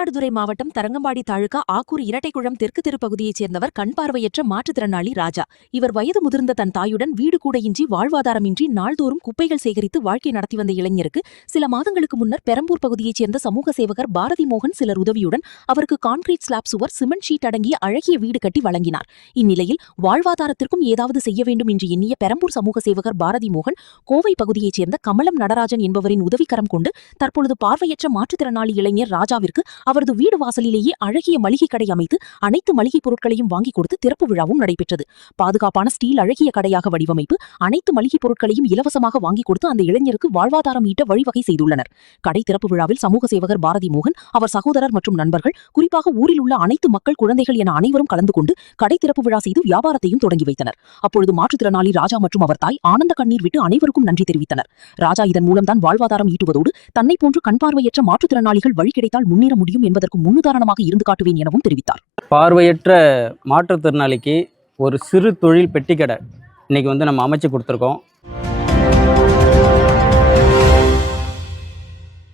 மயிலாடுதுறை மாவட்டம் தரங்கம்பாடி தாலுகா ஆக்கூர் இரட்டைக்குளம் தெற்கு தெரு பகுதியைச் சேர்ந்தவர் கண் பார்வையற்ற மாற்றுத்திறனாளி ராஜா. இவர் வயது முதிர்ந்த தன் தாயுடன் வீடு கூடையின்றி வாழ்வாதாரமின்றி நாள்தோறும் குப்பைகள் சேகரித்து வாழ்க்கை நடத்தி வந்த இளைஞருக்கு சில மாதங்களுக்கு முன்னர் பெரம்பூர் பகுதியைச் சேர்ந்த சமூக சேவகர் பாரதி மோகன் சிலர் உதவியுடன் அவருக்கு கான்கிரீட் ஸ்லாப் சுவர் சிமெண்ட் ஷீட் அடங்கிய அழகிய வீடு கட்டி வழங்கினார். இந்நிலையில் வாழ்வாதாரத்திற்கும் ஏதாவது செய்ய வேண்டும் என்று எண்ணிய பெரம்பூர் சமூக சேவகர் பாரதி மோகன் கோவை பகுதியைச் சேர்ந்த கமலம் நடராஜன் என்பவரின் உதவிக்கரம் கொண்டு தற்பொழுது பார்வையற்ற மாற்றுத்திறனாளி இளைஞர் ராஜாவிற்கு அவரது வீடு வாசலிலேயே அழகிய மளிகை கடை அமைத்து அனைத்து மளிகை பொருட்களையும் வாங்கி கொடுத்து திறப்பு விழாவும் நடைபெற்றது. பாதுகாப்பான ஸ்டீல் அழகிய கடையாக வடிவமைப்பு, அனைத்து மளிகை பொருட்களையும் இலவசமாக வாங்கி கொடுத்து அந்த இளைஞருக்கு வாழ்வாதாரம் ஈட்ட வழிவகை செய்துள்ளனர். கடை திறப்பு விழாவில் சமூக சேவகர் பாரதி மோகன், அவர் சகோதரர் மற்றும் நண்பர்கள், குறிப்பாக ஊரில் உள்ள அனைத்து மக்கள், குழந்தைகள் என அனைவரும் கலந்து கொண்டு கடை திறப்பு விழா செய்து வியாபாரத்தையும் தொடங்கி வைத்தனர். அப்பொழுது மாற்றுத்திறனாளி ராஜா மற்றும் அவர் தாய் ஆனந்த கண்ணீர் விட்டு அனைவருக்கும் நன்றி தெரிவித்தனர். ராஜா இதன் மூலம்தான் வாழ்வாதாரம் ஈட்டுவதோடு தன்னை போன்று கண் பார்வையற்ற மாற்றுத்திறனாளிகள் வழி கிடைத்தால் முன்னேற முடியும் என்பதற்கு முன்னுதாரணமாக இருந்து காட்டுவேன் எனவும் தெரிவித்தார். பார்வையற்ற மாற்றுத்திறனாளிக்கு ஒரு சிறு தொழில் பெட்டிக்கடை இன்னைக்கு நம்ம அமைச்சு கொடுத்துருக்கோம்.